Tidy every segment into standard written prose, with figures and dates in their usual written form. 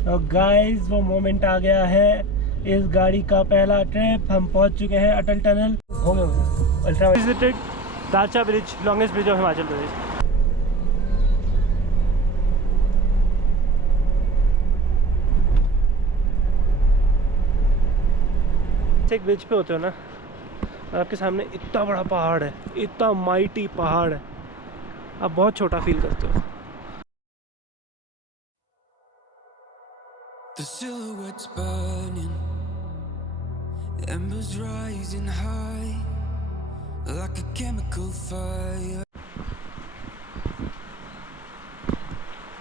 तो गाइस वो मोमेंट आ गया है, इस गाड़ी का पहला ट्रिप। हम पहुंच चुके हैं अटल टनल। हो गए ultra visited Dacha bridge, longest bridge of Himachal Pradesh. एक ब्रिज पे होते हो ना, आपके सामने इतना बड़ा पहाड़ है, इतना माइटी पहाड़ है, आप बहुत छोटा फील करते हो। The silhouettes burning, embers rising high like a chemical fire.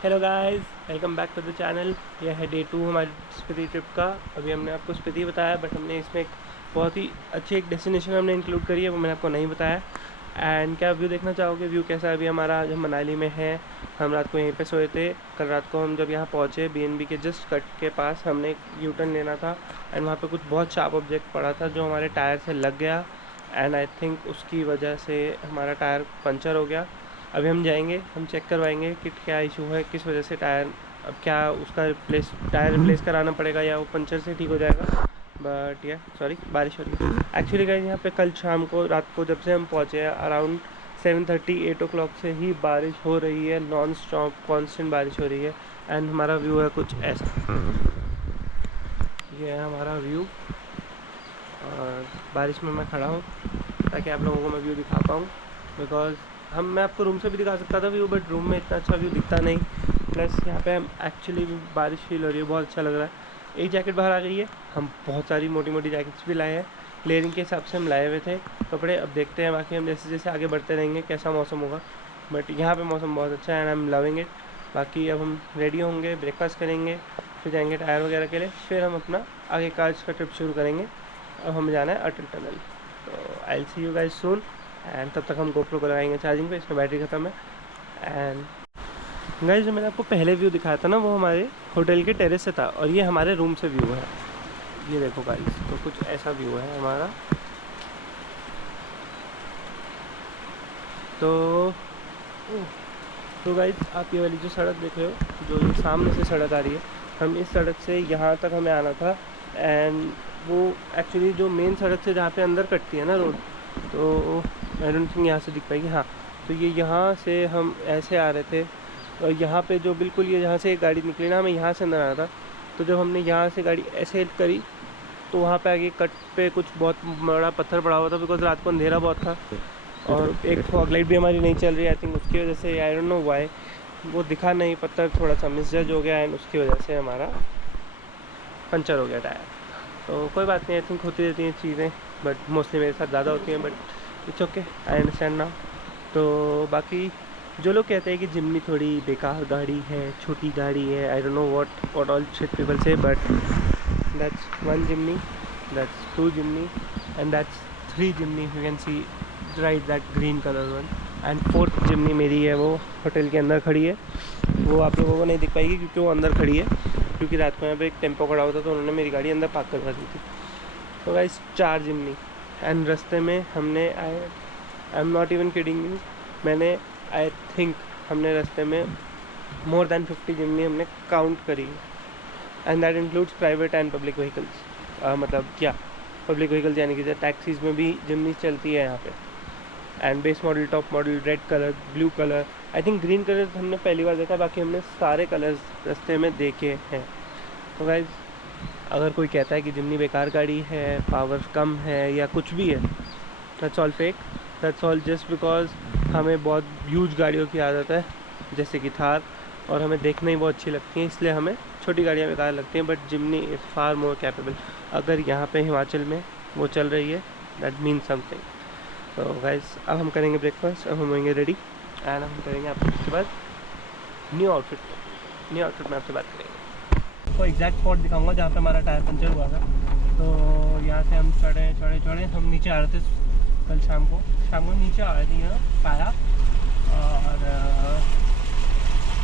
Hello guys, welcome back to the channel. यह है डे 2 हमारी स्पीति ट्रिप का। अभी हमने आपको स्पीति बताया, बट हमने इसमें एक बहुत ही अच्छी एक डेस्टिनेशन हमने इंक्लूड करी है, वो मैंने आपको नहीं बताया। एंड क्या व्यू देखना चाहोगे? व्यू कैसा है अभी हमारा? जब मनाली में है, हम रात को यहीं पे सोए थे। कल रात को हम जब यहाँ पहुँचे, BNB के जस्ट कट के पास हमने एक यू टर्न लेना था, एंड वहाँ पे कुछ बहुत शार्प ऑब्जेक्ट पड़ा था जो हमारे टायर से लग गया, एंड आई थिंक उसकी वजह से हमारा टायर पंचर हो गया। अभी हम जाएंगे, हम चेक करवाएंगे कि क्या इशू है, किस वजह से टायर, अब क्या उसका टायर रिप्लेस कराना पड़ेगा या वो पंचर से ठीक हो जाएगा। बट या सॉरी, बारिश हो रही है एक्चुअली गाइस। यहाँ पे कल शाम को, रात को जब से हम पहुँचे हैं, अराउंड 7:30-8 o'clock से ही बारिश हो रही है, नॉन स्टॉप कॉन्स्टेंट बारिश हो रही है। एंड हमारा व्यू है कुछ ऐसा, ये है हमारा व्यू, और बारिश में मैं खड़ा हूँ ताकि आप लोगों को मैं व्यू दिखा पाऊँ। बिकॉज मैं आपको रूम से भी दिखा सकता था व्यू, बट रूम में इतना अच्छा व्यू दिखता नहीं। प्लस यहाँ पे हम एक्चुअली बारिश फील हो रही है, बहुत अच्छा लग रहा है। एक जैकेट बाहर आ गई है, हम बहुत सारी मोटी मोटी जैकेट्स भी लाए हैं, लेयरिंग के हिसाब से हम लाए हुए थे कपड़े। अब देखते हैं बाकी हम जैसे जैसे आगे बढ़ते रहेंगे कैसा मौसम होगा, बट यहाँ पे मौसम बहुत अच्छा है and I am loving it. बाकी अब हम रेडी होंगे, ब्रेकफास्ट करेंगे, फिर जाएंगे टायर वगैरह के लिए, फिर हम अपना आगे का आज का ट्रिप शुरू करेंगे। अब हमें जाना है अटल टनल, तो I will see you guys soon. And तब तक हम GoPro को लगाएंगे चार्जिंग पे, इसमें बैटरी ख़त्म है। एंड गाइस, जो मैंने आपको पहले व्यू दिखाया था ना, वो हमारे होटल के टेरेस से था, और ये हमारे रूम से व्यू है। ये देखो गाइस, तो कुछ ऐसा व्यू है हमारा। तो गाइस, आप ये वाली जो सड़क देख रहे हो, जो ये सामने से सड़क आ रही है, हम इस सड़क से यहाँ तक हमें आना था। एंड वो एक्चुअली जो मेन सड़क से जहाँ पे अंदर कटती है ना रोड, तो आई डोंट थिंक यहाँ से दिख पाएगी। हाँ, तो ये यहाँ से हम ऐसे आ रहे थे, और यहाँ पे जो बिल्कुल ये जहाँ से एक गाड़ी निकली ना, हमें यहाँ से अंदर आना था। तो जब हमने यहाँ से गाड़ी ऐसे करी, तो वहाँ पे आगे कट पे कुछ बहुत बड़ा पत्थर पड़ा हुआ था, बिकॉज रात को अंधेरा बहुत था, और एक फॉग लाइट भी हमारी नहीं चल रही। आई थिंक उसकी वजह से, आई डोंट नो व्हाई, वो दिखा नहीं, पत्थर थोड़ा सा मिसजज हो गया, एंड उसकी वजह से हमारा पंचर हो गया टायर। तो कोई बात नहीं, आई थिंक होती रहती हैं चीज़ें, बट मोस्टली मेरे साथ ज़्यादा होती हैं, but it's okay, I understand now. तो बाकी जो लोग कहते हैं कि जिम्नी थोड़ी बेकार गाड़ी है, छोटी गाड़ी है, I don't know what all shit people से, but that's 1 Jimny, that's 2 Jimny, and that's 3 Jimny. You can see right that green colour one, and 4th Jimny मेरी है, वो होटल के अंदर खड़ी है। वो आप लोगों को नहीं दिख पाएगी क्योंकि वो अंदर खड़ी है, क्योंकि रात को यहाँ पे एक टेम्पो खड़ा हुआ था, तो उन्होंने मेरी गाड़ी अंदर पार्क करवा दी थी। तो गाइस, 4 जिम्नी। एंड रास्ते में हमने, I am not even kidding you, मैंने आई थिंक हमने रास्ते में मोर देन 50 जिम्नी हमने काउंट करी है, and that includes private and public vehicles. मतलब क्या पब्लिक व्हीकल्स, यानी कि टैक्सीज़ में भी जिम्नी चलती है यहाँ पे। And base model, top model, red colour, blue colour, I think green colour हमने पहली बार देखा, बाकी हमने सारे कलर्स रास्ते में देखे हैं। तो गाइस, अगर कोई कहता है कि जिम्नी बेकार गाड़ी है, पावर कम है, या कुछ भी है, that's all fake. That's all just because हमें बहुत ह्यूज गाड़ियों की आदत है, जैसे कि थार, और हमें देखने ही बहुत अच्छी लगती हैं, इसलिए हमें छोटी गाड़ियाँ बेकार लगती हैं। But Jimny is far more capable. अगर यहाँ पे हिमाचल में वो चल रही है, दैट मीन्स समथिंग। तो गाइस, अब हम करेंगे ब्रेकफास्ट, अब हम होंगे रेडी, एंड हम करेंगे आपसे उसके बाद न्यू आउटफिट में आपसे बात करेंगे। तो एग्जैक्ट स्पॉट दिखाऊंगा जहाँ पे हमारा टायर पंचर हुआ था। तो यहाँ से हम चढ़े, हम नीचे आ रहे थे कल शाम को नीचे आ रहे थे पाया, और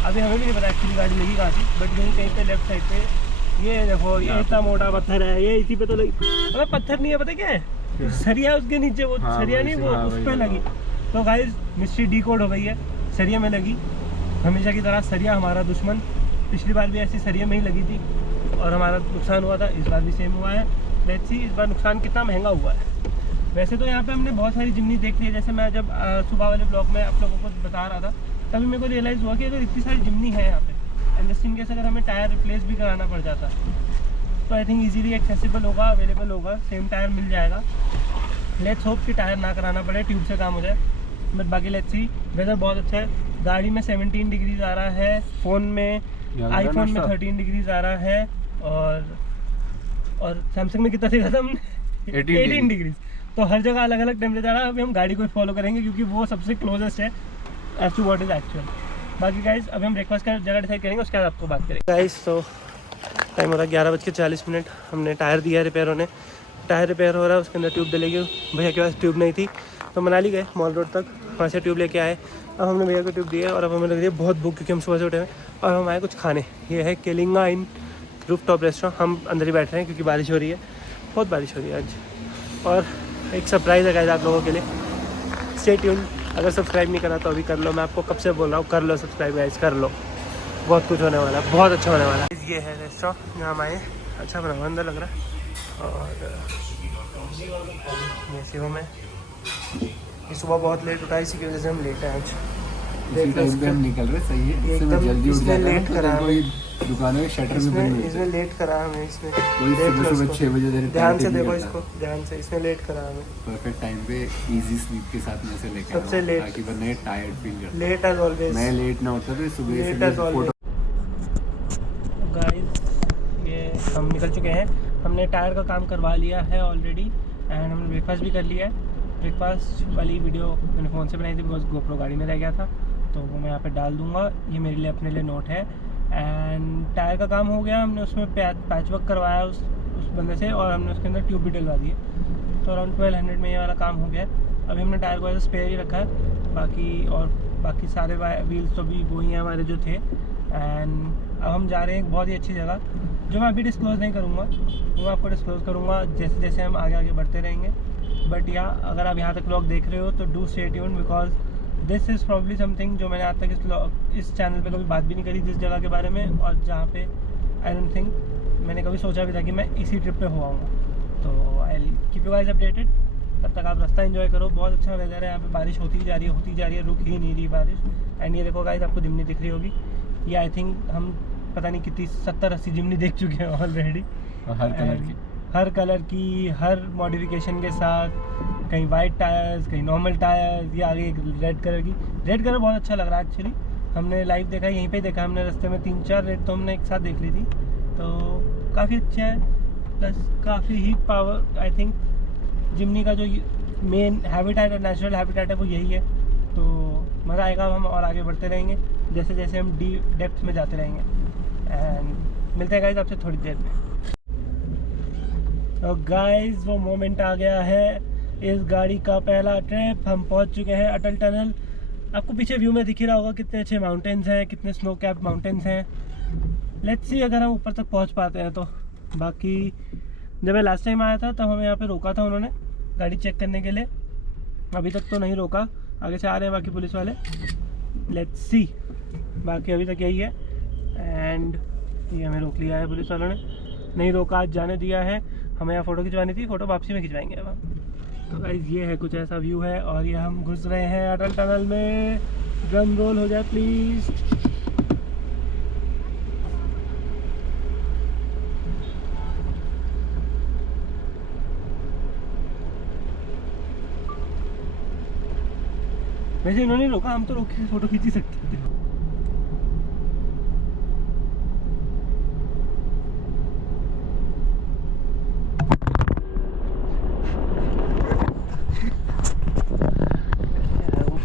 अभी हमें भी नहीं पता एक्चुअली गाड़ी लगी कहाँ थी, बट यहीं कहीं पे लेफ्ट साइड पे ये देखो, ये इतना मोटा पत्थर है, ये इसी पे तो लगी, मतलब पत्थर नहीं है, पता क्या है, सरिया उसके नीचे, वो सरिया नहीं, वो उस पर लगी। तो गाइस, मिस्ट्री डीकोड हो गई है, सरिया में लगी। हमेशा की तरह सरिया हमारा दुश्मन, पिछली बार भी ऐसी सरिया में ही लगी थी और हमारा नुकसान हुआ था, इस बार भी सेम हुआ है। लेट्स सी इस बार नुकसान कितना महंगा हुआ है। वैसे तो यहाँ पे हमने बहुत सारी जिमनी देख ली है, जैसे मैं जब सुबह वाले ब्लॉग में आप लोगों को बता रहा था तभी मेरे को रियलाइज़ हुआ कि अगर इतनी सारी जिमनी है यहाँ पे एंड जस्ट इन केस अगर हमें टायर रिप्लेस भी कराना पड़ जाता तो आई थिंक ईजीली एक्सेसिबल होगा, अवेलेबल होगा, सेम टायर मिल जाएगा। लेट्स होप कि टायर ना कराना पड़े, ट्यूब से काम हो जाए। बट बाकी लेट्स सी। वेदर बहुत अच्छा है, गाड़ी में 17 डिग्रीज आ रहा है, फ़ोन में आईफोन में 13 डिग्रीज आ रहा है और सैमसंग में कितना देखा था हमने 18 डिग्रीज। तो हर जगह अलग अलग टेम्परेचर आ रहा है। अभी हम गाड़ी को ही फॉलो करेंगे क्योंकि वो सबसे क्लोजेस्ट है as to what is actual. बाकी गाइस अभी हम ब्रेकफास्ट का जगह डिसाइड करेंगे, उसके बाद आपको बात करेंगे। गाइस तो टाइम हो रहा है 11:40। हमने टायर दिया है रिपेयर होने, टायर रिपेयर हो रहा है, उसके अंदर ट्यूब डलेगी। भैया के पास ट्यूब नहीं थी तो मनाली गए मॉल रोड तक, वहाँ से ट्यूब लेके आए। अब हमने भैया को ट्यूब दिया और अब हमें लग रही है बहुत भूख क्योंकि हम सुबह से उठे हैं और हम आए कुछ खाने। ये है केलिंगा इन रूफ टॉप रेस्टोरेंट। हम अंदर ही बैठ रहे हैं क्योंकि बारिश हो रही है, बहुत बारिश हो रही है आज। और एक सरप्राइज़ है गाइस आप लोगों के लिए, स्टे ट्यून। अगर सब्सक्राइब नहीं करा तो अभी कर लो, मैं आपको कब से बोल रहा हूँ कर लो सब्सक्राइब गाइस, कर लो, बहुत कुछ होने वाला है, बहुत अच्छा होने वाला है। ये है रेस्टोरेंट जहाँ हम आए, अच्छा बना हुआ अंदर लग रहा है। और ये शिवम में ये सुबह बहुत लेट उठा, इसी की वजह से हम लेट हैं आज। हम निकल रहे सही है, इससे मैं जल्दी उठ जाता हूं तो कोई दुकानों के शटर भी बंद हो इसने लेट करा हमें, इसने सुबह 6 बजे देने ध्यान से देखो इसको, ध्यान से, इसने लेट करा हमें परफेक्ट टाइम पे इजी स्लीप के साथ में से लेके सबसे लेट, ताकि वरना टायर्ड फील करता। लेट एज ऑलवेज, मैं लेट ना होता तो सुबह लेट एज ऑलवेज। गाइस ये हम निकल चुके हैं, हमने टायर का काम करवा लिया है ऑलरेडी एंड हमने ब्रेकफास्ट भी कर लिया है। ब्रेकफास्ट वाली वीडियो मैंने फ़ोन से बनाई थी बिकॉज गोप्रो गाड़ी में रह गया था, तो वो मैं यहाँ पे डाल दूँगा। ये मेरे लिए अपने लिए नोट है। एंड टायर का काम हो गया, हमने उसमें पैच वर्क करवाया उस बंदे से और हमने उसके अंदर ट्यूब भी डलवा दी है। तो अराउंड 1200 में ये वाला काम हो गया। अभी हमने टायर को एज स्पेयर ही रखा है, बाकी सारे व्हील्स तो भी वही हैं हमारे जो थे। एंड अब हम जा रहे हैं एक बहुत ही अच्छी जगह जो मैं अभी डिस्क्लोज़ नहीं करूँगा, वो मैं आपको डिस्क्लोज़ करूँगा जैसे जैसे हम आगे बढ़ते रहेंगे। बट या अगर आप यहाँ तक व्लॉग देख रहे हो तो do stay tuned because this is probably something जो मैंने आज तक इस चैनल पे कभी बात भी नहीं करी जिस जगह के बारे में, और जहाँ पे आई डोंट थिंक मैंने कभी सोचा भी था कि मैं इसी ट्रिप पे हो आऊँगा। तो I keep you guys updated. तब तक आप रास्ता एंजॉय करो, बहुत अच्छा वेदर है यहाँ पे, बारिश होती जा रही है, रुक ही नहीं रही बारिश। एंड ये देखो गाइस आपको जिमनी दिख रही होगी, ये आई थिंक हम पता नहीं कितनी 70-80 जिमनी देख चुके हैं ऑलरेडी, हर कलर की, हर मॉडिफिकेशन के साथ, कहीं वाइट टायर्स, कहीं नॉर्मल टायर्स, ये आगे एक रेड कलर बहुत अच्छा लग रहा है एक्चुअली। हमने लाइव देखा, यहीं पे देखा हमने, रास्ते में 3-4 रेड तो हमने एक साथ देख ली थी, तो काफ़ी अच्छा है। प्लस काफ़ी हीट पावर, आई थिंक जिमनी का जो मेन हैबिटेट है, नेचुरल हैबिटेट है, वो यही है। तो मज़ा आएगा, हम और आगे बढ़ते रहेंगे जैसे जैसे हम डेप्थ में जाते रहेंगे। एंड मिलते हैं गाइस आपसे थोड़ी देर में। तो गाइस वो मोमेंट आ गया है, इस गाड़ी का पहला ट्रिप। हम पहुंच चुके हैं अटल टनल। आपको पीछे व्यू में दिख ही रहा होगा कितने अच्छे माउंटेन्स हैं, कितने स्नो कैप्ड माउंटेन्स हैं। लेट्स सी अगर हम ऊपर तक पहुंच पाते हैं तो। बाकी जब मैं लास्ट टाइम आया था तब हमें यहाँ पे रोका था उन्होंने गाड़ी चेक करने के लिए, अभी तक तो नहीं रोका, आगे से आ रहे हैं बाकी पुलिस वाले। लेट्स सी, बाकी अभी तक यही है। एंड ये हमें रोक लिया है पुलिस वालों ने, नहीं रोका, आज जाने दिया है। हमें यहाँ फ़ोटो खिंचवानी थी, फ़ोटो वापसी में खिंचवाएंगे अब हम। तो गाइस ये है कुछ ऐसा व्यू है और ये हम घुस रहे हैं अटल टनल में। ड्रम रोल हो जाए प्लीज़। वैसे इन्होंने रोका, हम तो रोक के फ़ोटो खींच ही सकते थे।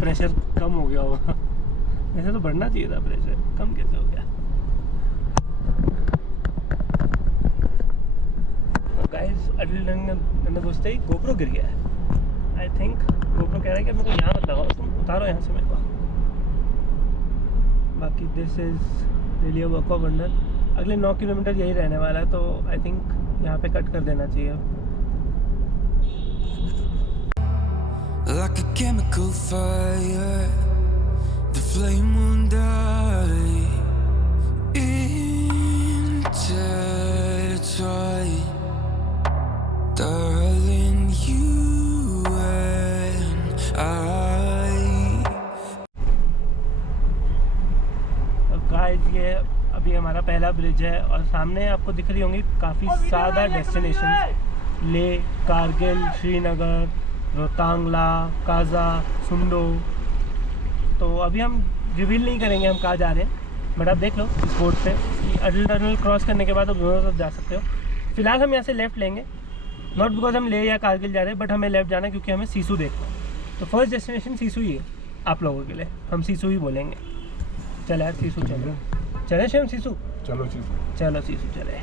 प्रेशर कम हो गया होगा, वैसे तो बढ़ना चाहिए था, प्रेशर कम कैसे हो गया। गाइस अटल टनल घुसते ही गोप्रो गिर गया है। आई थिंक गोप्रो कह रहा है कि मेरे को यहाँ मत लगाओ, तुम उतारो यहाँ से मेरे को। बाकी this is really work of wonder. अगले 9 किलोमीटर यही रहने वाला है, तो आई थिंक यहाँ पे कट कर देना चाहिए। Like a chemical fire, the flame won't die. intertwined, darling, you and I. Guys ये अभी हमारा पहला ब्रिज है और सामने आपको दिख रही होंगी काफ़ी ज़्यादा डेस्टिनेशन, लेह, कारगिल, श्रीनगर, रोहतांगला, काजा, सुंडो। तो अभी हम रिवील नहीं करेंगे हम कहाँ जा रहे हैं, बट आप देख लो इस बोर्ड पे अटल टनल क्रॉस करने के बाद आप दोनों तरफ जा सकते हो। फिलहाल हम यहाँ से लेफ़्ट लेंगे, नॉट बिकॉज हम लेह या कारगिल जा रहे हैं, बट हमें लेफ़्ट जाना है क्योंकि हमें सीसू देखना है। तो फर्स्ट डेस्टिनेशन सीसू ही है आप लोगों के लिए, हम सीसू ही बोलेंगे। चले यार सीसू चलो, चले शेम सीसू, चलो सीसू चले।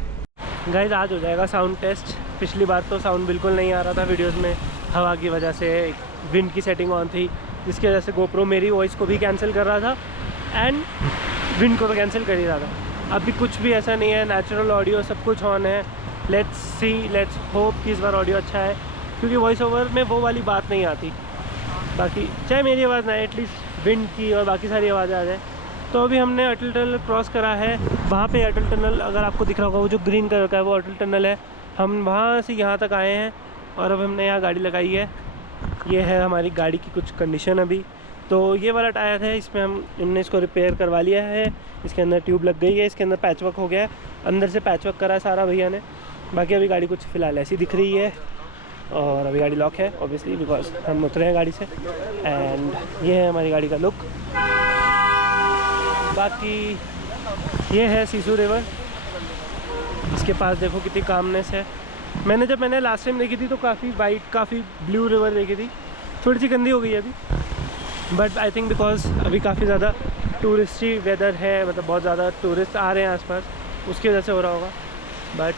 गाइस आज हो जाएगा साउंड टेस्ट। पिछली बार तो साउंड बिल्कुल नहीं आ रहा था वीडियोस में, हवा की वजह से, विंड की सेटिंग ऑन थी, जिसकी वजह से गोप्रो मेरी वॉइस को भी कैंसिल कर रहा था एंड विंड को तो कैंसिल कर ही रहा था। अभी कुछ भी ऐसा नहीं है, नेचुरल ऑडियो सब कुछ ऑन है। लेट्स सी, लेट्स होप कि इस बार ऑडियो अच्छा है, क्योंकि वॉइस ओवर में वो वाली बात नहीं आती। बाकी चाहे मेरी आवाज़ ना, एटलीस्ट विंड की और बाकी सारी आवाज़ें आ जाए। तो अभी हमने अटल टनल क्रॉस करा है, वहाँ पे अटल टनल अगर आपको दिख रहा होगा वो जो ग्रीन कलर का है वो अटल टनल है। हम वहाँ से यहाँ तक आए हैं और अब हमने यहाँ गाड़ी लगाई है। ये है हमारी गाड़ी की कुछ कंडीशन अभी। तो ये वाला टायर है, इसमें हमने इसको रिपेयर करवा लिया है, इसके अंदर ट्यूब लग गई है, इसके अंदर पैचवर्क हो गया है, अंदर से पैचवर्क करा है सारा भैया ने। बाकी अभी गाड़ी कुछ फ़िलहाल ऐसी दिख रही है और अभी गाड़ी लॉक है ऑब्वियसली बिकॉज हम उतरे हैं गाड़ी से। एंड ये है हमारी गाड़ी का लुक। बाकी ये है सीसू रिवर, इसके पास देखो कितनी कामनेस है। जब मैंने लास्ट टाइम देखी थी तो काफ़ी वाइट, काफ़ी ब्लू रिवर देखी थी, थोड़ी सी गंदी हो गई है अभी, बट आई थिंक बिकॉज अभी काफ़ी ज़्यादा टूरिस्टी वेदर है, मतलब बहुत ज़्यादा टूरिस्ट आ रहे हैं आसपास, उसकी वजह से हो रहा होगा। But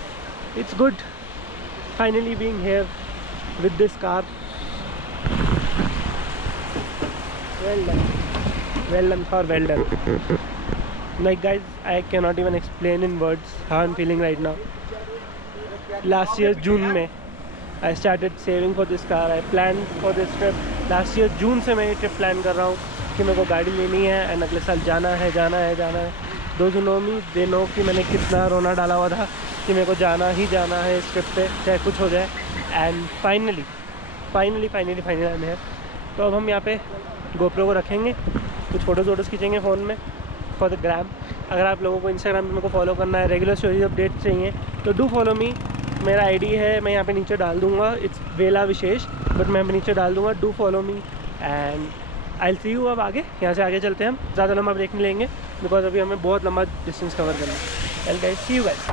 it's good finally being here with this car. well done for well done. Like guys, I cannot even explain in words how I'm feeling right now. Last year June में I started saving for this car. I planned for this trip. Last year June से मैं ये trip plan कर रहा हूँ कि मेरे को गाड़ी लेनी है एंड अगले साल जाना है। Those who know me, they know कि मैंने कितना रोना डाला हुआ था कि मेरे को जाना ही जाना है इस ट्रिप पे, चाहे कुछ हो जाए। And finally I'm here. तो अब हम यहाँ पे GoPro को रखेंगे, कुछ फ़ोटोज़ खींचेंगे फ़ोन में फॉर द ग्राम। अगर आप लोगों को इंस्टाग्राम पे मेरे को फॉलो करना है, रेगुलर स्टोरीज अपडेट चाहिए तो डू फॉलो मी। मेरा आईडी है, मैं यहाँ पे नीचे डाल दूँगा, इट्स वेला विशेष, बट मैं नीचे डाल दूँगा। Do follow me and I see you. अब आगे यहाँ से आगे चलते हैं, हम ज़्यादा लंबा ब्रेक नहीं लेंगे बिकॉज अभी हमें बहुत लंबा डिस्टेंस कवर करना है। चल guys, see you guys.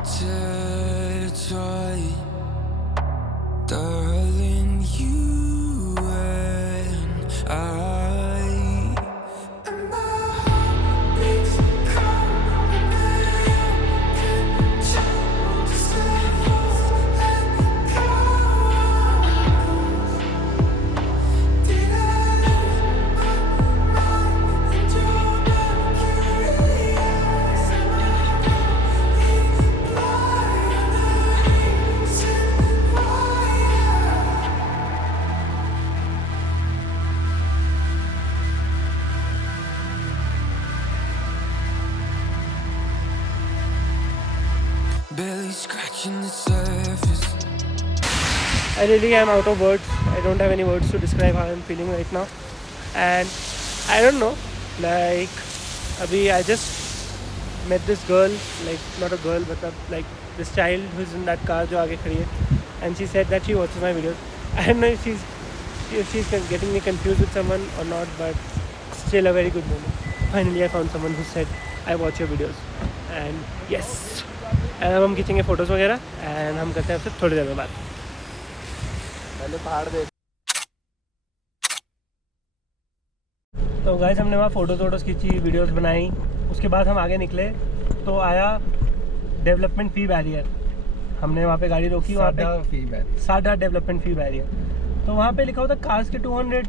Darling, you and I. Barely scratching the surface. I really am out of words. I don't have any words to describe how I'm feeling right now. And I don't know, like abhi I just met this girl, like not a girl but like this child who's in that car jo aage khadi hai, and she said that she watches my videos. I don't know if she's getting me confused with someone or not, but still a very good moment. Finally I found someone who said I watch your videos and yes. And अब हम खींचेंगे photos वगैरह and हम करते हैं आपसे थोड़ी देर में बात। पहले पहाड़ देख। तो गाइस हमने वहाँ फ़ोटोज़ खींची, वीडियोस बनाई, उसके बाद हम आगे निकले तो आया डेवलपमेंट फ़ी बैरियर। हमने वहाँ पे गाड़ी रोकी, वहाँ पे साडा डेवलपमेंट फ़ी बैरियर। तो वहाँ पे लिखा हुआ था कार्स के 200,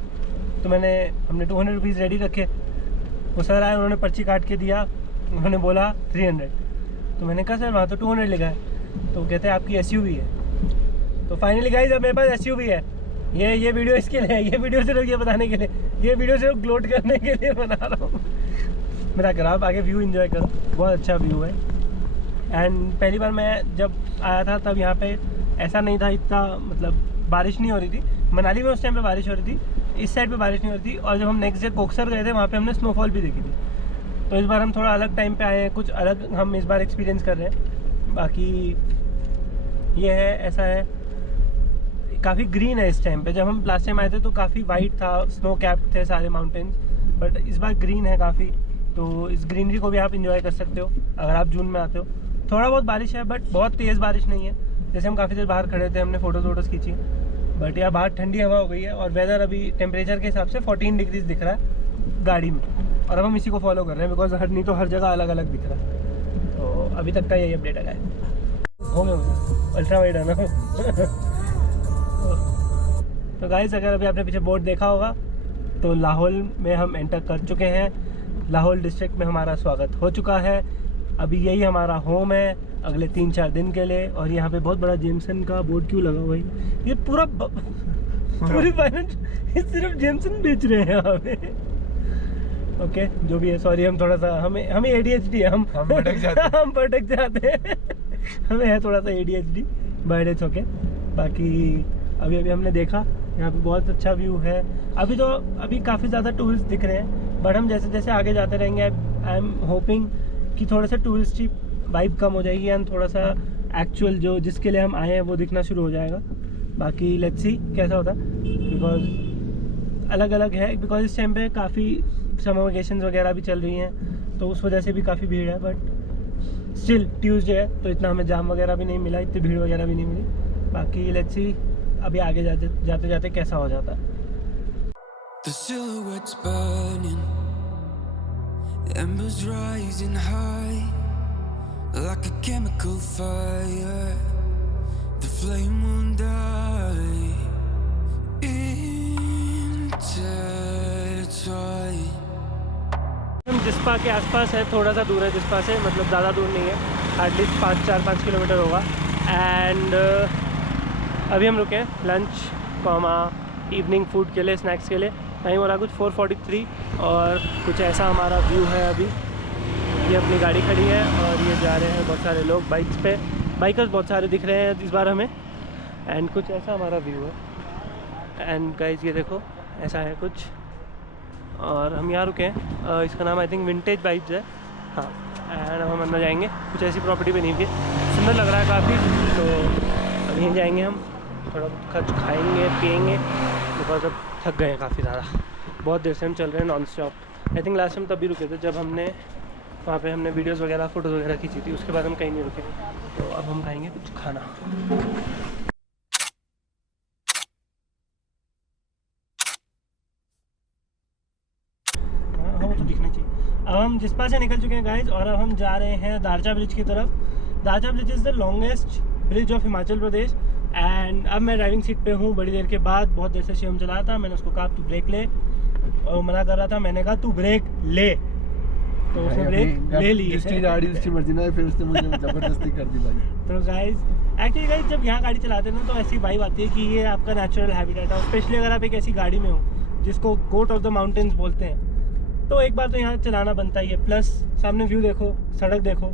तो हमने 200 रुपीज़ रेडी रखे। वो सर आए, उन्होंने पर्ची काट के दिया, उन्होंने बोला 300। तो मैंने कहा सर वहाँ तो 200 लिखा है, तो कहते हैं आपकी SUV है। तो फाइनली गाइस अब मेरे पास SUV है। ये वीडियो इसके लिए है, ये वीडियो सिर्फ ये बताने के लिए, ये वीडियो सिर्फ ग्लोट करने के लिए बना रहा हूँ। मेरा ग्राफ आगे व्यू एंजॉय करो, बहुत अच्छा व्यू है। एंड पहली बार मैं जब आया था तब यहाँ पे ऐसा नहीं था, इतना मतलब बारिश नहीं हो रही थी। मनाली में उस टाइम पे बारिश हो रही थी, इस साइड पे बारिश नहीं हो रही थी। और जब हम नेक्स्ट डे कोकसर गए थे वहाँ पे हमने स्नोफॉल भी देखी थी। तो इस बार हम थोड़ा अलग टाइम पे आए हैं, कुछ अलग हम इस बार एक्सपीरियंस कर रहे हैं। बाकी ये है, ऐसा है, काफ़ी ग्रीन है इस टाइम पे। जब हम लास्ट टाइम आए थे तो काफ़ी वाइट था, स्नो कैप थे सारे माउंटेन्स, बट इस बार ग्रीन है काफ़ी। तो इस ग्रीनरी को भी आप इंजॉय कर सकते हो अगर आप जून में आते हो। थोड़ा बहुत बारिश है बट बहुत तेज़ बारिश नहीं है। जैसे हम काफ़ी देर बाहर खड़े थे, हमने फ़ोटोज़ खींची, बट यहाँ बाहर ठंडी हवा हो गई है और वेदर अभी टेम्परेचर के हिसाब से 14 डिग्रीज दिख रहा है गाड़ी में। और अब हम इसी को फॉलो कर रहे हैं बिकॉज नहीं तो हर जगह अलग अलग दिख रहा है। तो अभी तक का यही अपडेट है। हो गया अल्ट्रा वाइड है ना। तो गाइस, अगर अभी आपने पीछे बोर्ड देखा होगा तो लाहौल में हम एंटर कर चुके हैं। लाहौल डिस्ट्रिक्ट में हमारा स्वागत हो चुका है। अभी यही हमारा होम है अगले 3-4 दिन के लिए। और यहाँ पे बहुत बड़ा जेमसन का बोर्ड क्यों लगा हुआ है? ये पूरा पूरी फाइनेंस सिर्फ जेमसन बेच रहे हैं यहाँ पे। ओके, जो भी है, सॉरी, हम थोड़ा सा हमें ADHD है, हम भटक जाते हैं। हम भटक जाते हैं। हमें है थोड़ा सा ADHD, बट इट्स ओके। बाकी अभी हमने देखा यहाँ पे बहुत अच्छा व्यू है। अभी काफ़ी ज़्यादा टूरिस्ट दिख रहे हैं, बट हम जैसे जैसे आगे जाते रहेंगे आई एम होपिंग कि थोड़ा सा टूरिस्टी वाइब कम हो जाएगी एंड थोड़ा सा एक्चुअल जो जिसके लिए हम आए हैं वो दिखना शुरू हो जाएगा। बाकी लेट्स सी कैसा होता है, बिकॉज अलग अलग है। बिकॉज इस टाइम पे काफ़ी समर वेकेशंस वगैरह भी चल रही हैं, तो उस वजह से भी काफ़ी भीड़ है। बट स्टिल ट्यूसडे है तो इतना हमें जाम वगैरह भी नहीं मिला, इतनी भीड़ वगैरह भी नहीं मिली। बाकी लेट्स सी अभी आगे जाते जाते कैसा हो जाता है। The silhouettes burning, embers rising high, like a chemical fire. The flame won't die. Intertwine. हम जिस्पा के आसपास है, थोड़ा सा दूर है जिस्पा से, मतलब ज़्यादा दूर नहीं है, एटलीस्ट 4-5 किलोमीटर होगा। एंड अभी हम रुके हैं लंच इवनिंग फूड के लिए, स्नैक्स के लिए। टाइम हो रहा कुछ 4:43 और कुछ ऐसा हमारा व्यू है। अभी ये अपनी गाड़ी खड़ी है और ये जा रहे हैं बहुत सारे लोग बाइक्स पे, बाइकर्स बहुत सारे दिख रहे हैं इस बार हमें। एंड कुछ ऐसा हमारा व्यू है। एंड गाइस ये देखो, ऐसा है कुछ। और हम यहाँ रुके हैं, इसका नाम आई थिंक विंटेज वाइब्स है। हाँ, एंड हम अंदर जाएंगे। कुछ ऐसी प्रॉपर्टी बनी हुई है, सुंदर लग रहा है काफ़ी। तो अब यहीं जाएंगे हम, थोड़ा कुछ खाएंगे पिएंगे, बिकॉज अब थक गए हैं काफ़ी ज़्यादा। बहुत देर से हम चल रहे हैं non stop. I think last time तभी रुके थे जब हमने वहाँ पे हमने वीडियोस वगैरह फ़ोटोज़ वगैरह खींची थी, उसके बाद हम कहीं नहीं रुके। तो अब हम खाएंगे कुछ खाना। हाँ, वो तो दिखना चाहिए। अब हम जिस्पा से निकल चुके हैं गाइज और अब हम जा रहे हैं दारचा ब्रिज की तरफ। Darcha bridge is the longest bridge of Himachal Pradesh. And अब मैं ड्राइविंग सीट पे हूँ बड़ी देर के बाद। बहुत देर से शिवम चला था, मैंने उसको कहा तू ब्रेक ले, और मना कर रहा था। मैंने कहा तू ब्रेक ले, तो उसने ब्रेक ले ली। जिसकी गाड़ी उसकी मर्जी ना है, फिर उसने मुझे जबरदस्ती कर दी भाई। तो गाइज एक्चुअली गाइज जब यहाँ गाड़ी चलाते हैं ना तो ऐसी वाइब आती है कि ये आपका नेचुरल हैबिटेट है। स्पेशली अगर आप एक ऐसी गाड़ी में हो जिसको गोट ऑफ द माउंटेन्स बोलते हैं, तो एक बार तो यहाँ चलाना बनता ही है। प्लस सामने व्यू देखो, सड़क देखो,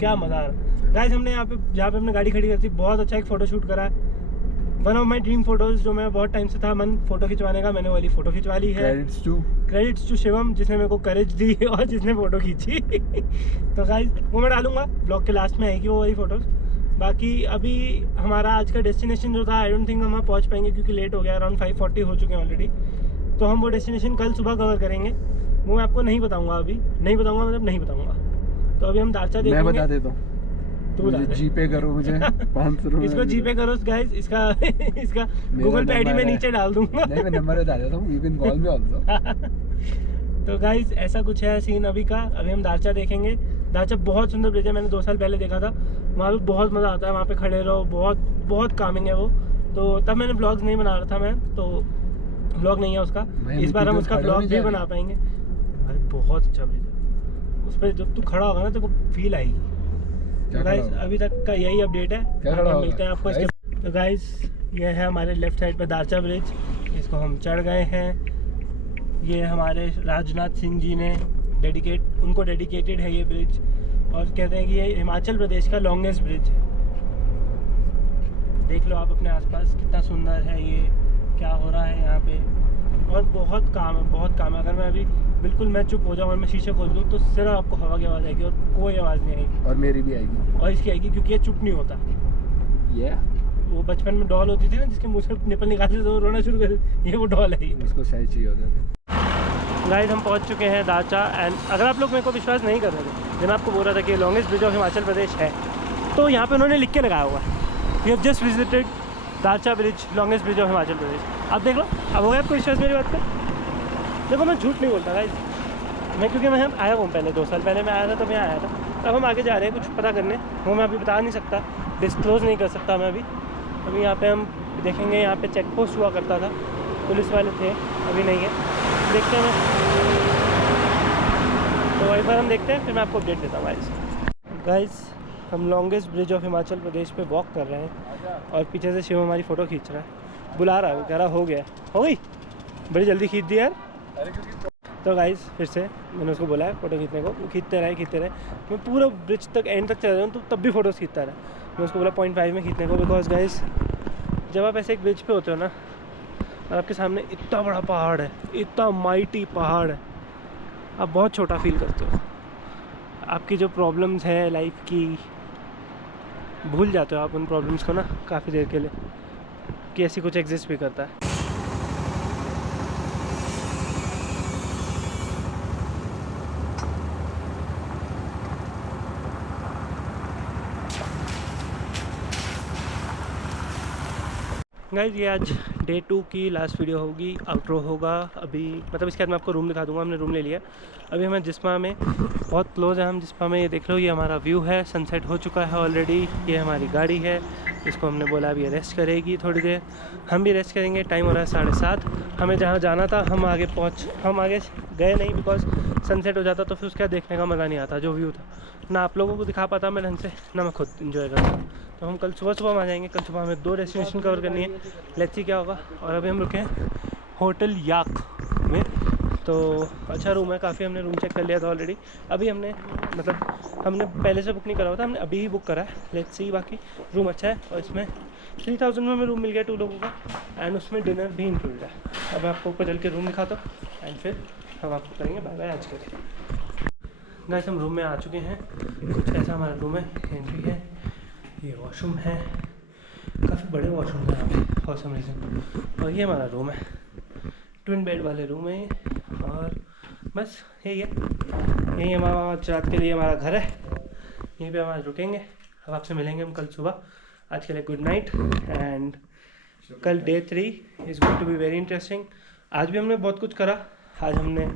क्या मज़ा आ रहा है। गाइस हमने यहाँ पे जहाँ पे हमने गाड़ी खड़ी कर थी, बहुत अच्छा एक फ़ोटो शूट करा है। One of my dream photos, जो मैं बहुत टाइम से था मन फ़ोटो खिंचवाने का, मैंने वाली फ़ोटो खिंचवा ली है। क्रेडिट्स टू शिवम, जिसने मेरे को करेज दी और जिसने फ़ोटो खींची। तो गाइस वो मैं डालूंगा ब्लॉग के लास्ट में, आएगी वो वाली फ़ोटोज़। बाकी अभी हमारा आज का डेस्टिनेशन जो था, आई डोंट थिंक हम वहाँ पहुँच पाएंगे क्योंकि लेट हो गया, अराउंड 5:40 हो चुके हैं ऑलरेडी। तो हम वो डेस्टिनेशन कल सुबह कवर करेंगे, वो मैं आपको नहीं बताऊँगा, अभी नहीं बताऊँगा, मतलब नहीं बताऊँगा। तो अभी हम दारचा देखेंगे। मैं बता देता हूँ, मुझे जीपे करो, मुझे 500 रुपये इसको जीपे करो गाइस। इसका गूगल पे आईडी मैं नीचे डाल दूंगा। नहीं, मैं नंबर बता देता हूँ, you can call me also. तो गाइस ऐसा कुछ है सीन अभी का। अभी हम दारचा देखेंगे। दारचा बहुत सुंदर ब्रिज है, मैंने 2 साल पहले देखा था। वहाँ पे बहुत मज़ा आता है, वहाँ पे खड़े रहो, बहुत कामिंग है वो। तो तब मैंने ब्लॉग्स नहीं बना रहा था मैं, तो ब्लॉग नहीं है उसका। इस बार हम उसका ब्लॉग भी बना पाएंगे। भाई बहुत अच्छा ब्रिज है, उस पर जब तू खड़ा होगा ना तो फील आएगी। तो गाइस अभी तक का यही अपडेट है, मिलते हैं आपको इसके। तो गाइस ये है हमारे लेफ्ट साइड पे दारचा ब्रिज, इसको हम चढ़ गए हैं। ये हमारे राजनाथ सिंह जी ने उनको डेडिकेटेड है ये ब्रिज, और कहते हैं कि ये हिमाचल प्रदेश का लॉन्गेस्ट ब्रिज है। देख लो आप अपने आसपास कितना सुंदर है ये, क्या हो रहा है यहाँ पे। और बहुत काम है, बहुत काम है। अगर मैं अभी बिल्कुल मैं चुप हो जाऊँ और मैं शीशे खोल दूँ तो सिर्फ आपको हवा की आवाज़ आएगी और कोई आवाज़ नहीं आएगी। और मेरी भी आएगी। और इसकी आएगी क्योंकि ये चुप नहीं होता। वो बचपन में डॉल होती थी ना, जिसके मुँह से निपल निकालते तो रोना शुरू कर, ये वो डॉल है। उसको सही चाहिए होता है। गाइस हम पहुंच चुके हैं दाचा। एंड अगर आप लोग मेरे को विश्वास नहीं कर रहे थे, जब मैं आपको बोल रहा था कि लॉन्गेस्ट ब्रिज ऑफ हिमाचल प्रदेश है, तो यहाँ पे उन्होंने लिख के लगाया हुआ है, we have just visited Dacha bridge, longest bridge of Himachal Pradesh. आप देख लो, अब हो गया आपको विश्वास मेरी बात पर? देखो मैं झूठ नहीं बोलता गाइस, क्योंकि मैं यहाँ आया हूँ पहले 2 साल पहले मैं आया था, तो मैं आया था। अब हम आगे जा रहे हैं कुछ पता करने, वो मैं अभी बता नहीं सकता, डिस्क्लोज़ नहीं कर सकता मैं अभी यहाँ पे हम देखेंगे। यहाँ पे चेक पोस्ट हुआ करता था, पुलिस वाले थे, अभी नहीं है, देखते हैं। तो एक बार हम देखते हैं, फिर मैं आपको अपडेट देता हूँ। गाइस हम लॉन्गेस्ट ब्रिज ऑफ हिमाचल प्रदेश पे वॉक कर रहे हैं और पीछे से शिव हमारी फ़ोटो खींच रहा है, बुला रहा है, वो कह रहा हो गया, हो गई, बड़ी जल्दी खींच दी यार। तो गाइस फिर से मैंने उसको बोला है फ़ोटो खींचने को, वो खींचते रहे। मैं पूरा ब्रिज तक एंड तक चला जाऊँ तो तब भी फ़ोटोज़ खींचता रहा। मैं उसको बोला 0.5 में खींचने को, बिकॉज गाइस जब आप ऐसे एक ब्रिज पे होते हो ना और आपके सामने इतना बड़ा पहाड़ है, इतना माइटी पहाड़ है, आप बहुत छोटा फील करते हो। आपकी जो प्रॉब्लम्स है लाइफ की, भूल जाते हो आप उन प्रॉब्लम्स को ना काफ़ी देर के लिए, कि ऐसी कुछ एग्जिस्ट भी करता है। गाइस ये आज डे 2 की लास्ट वीडियो होगी, आउटरो होगा अभी, मतलब इसके बाद मैं आपको रूम दिखा दूंगा। हमने रूम ले लिया, अभी हमें जिस्पा में बहुत क्लोज है, हम जिस्पा में, ये देख लो, ये हमारा व्यू है, सनसेट हो चुका है ऑलरेडी। ये हमारी गाड़ी है, इसको हमने बोला अभी रेस्ट करेगी थोड़ी देर, हम भी रेस्ट करेंगे। टाइम हो रहा है 7:30, हमें जहाँ जाना था हम आगे गए नहीं, बिकॉज सनसेट हो जाता तो फिर उसका देखने का मज़ा नहीं आता। जो व्यू था ना आप लोगों को दिखा पाता मैं ढंग से, ना मैं खुद इन्जॉय करता। तो हम कल सुबह आ जाएंगे। कल सुबह हमें 2 डेस्टिनेशन कवर करनी है, लेट्स सी क्या होगा। और अभी हम रुके हैं होटल याक में, तो अच्छा रूम है काफ़ी, हमने रूम चेक कर लिया था ऑलरेडी। अभी हमने पहले से बुक नहीं करा हुआ था, हमने अभी ही बुक करा है। लेट्स सी, बाकी रूम अच्छा है और इसमें 3000 में हमें रूम मिल गया 2 लोगों का, एंड उसमें डिनर भी इंक्लूडेड है। अब आपको ऊपर चल के रूम दिखाता हूँ एंड फिर हम आपको करेंगे बाय बाय आज के लिए। गाइस हम रूम में आ चुके हैं, कुछ ऐसा हमारा रूम है, एंट्री है, ये वॉशरूम है, काफ़ी बड़े वॉशरूम है यहाँ पे फॉर सम रीज़न, और ये हमारा रूम है, ट्विन बेड वाले रूम है। और बस यही है, यही हमारा आज रात के लिए हमारा घर है, यहीं पे हम आज रुकेंगे। अब आपसे मिलेंगे हम कल सुबह। आज के लिए गुड नाइट, एंड कल day 3 is going to be very interesting. आज भी हमने बहुत कुछ करा, आज हमने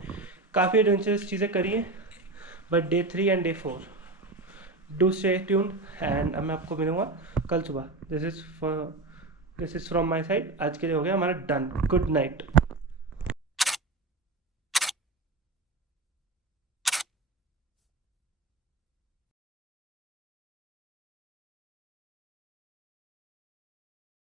काफ़ी एडवेंचरस चीज़ें करी हैं, but day 3 and day 4 do stay tuned, and अब मैं आपको मिलूँगा कल सुबह। This is from my side, आज के लिए हो गया हमारा डन। Good night.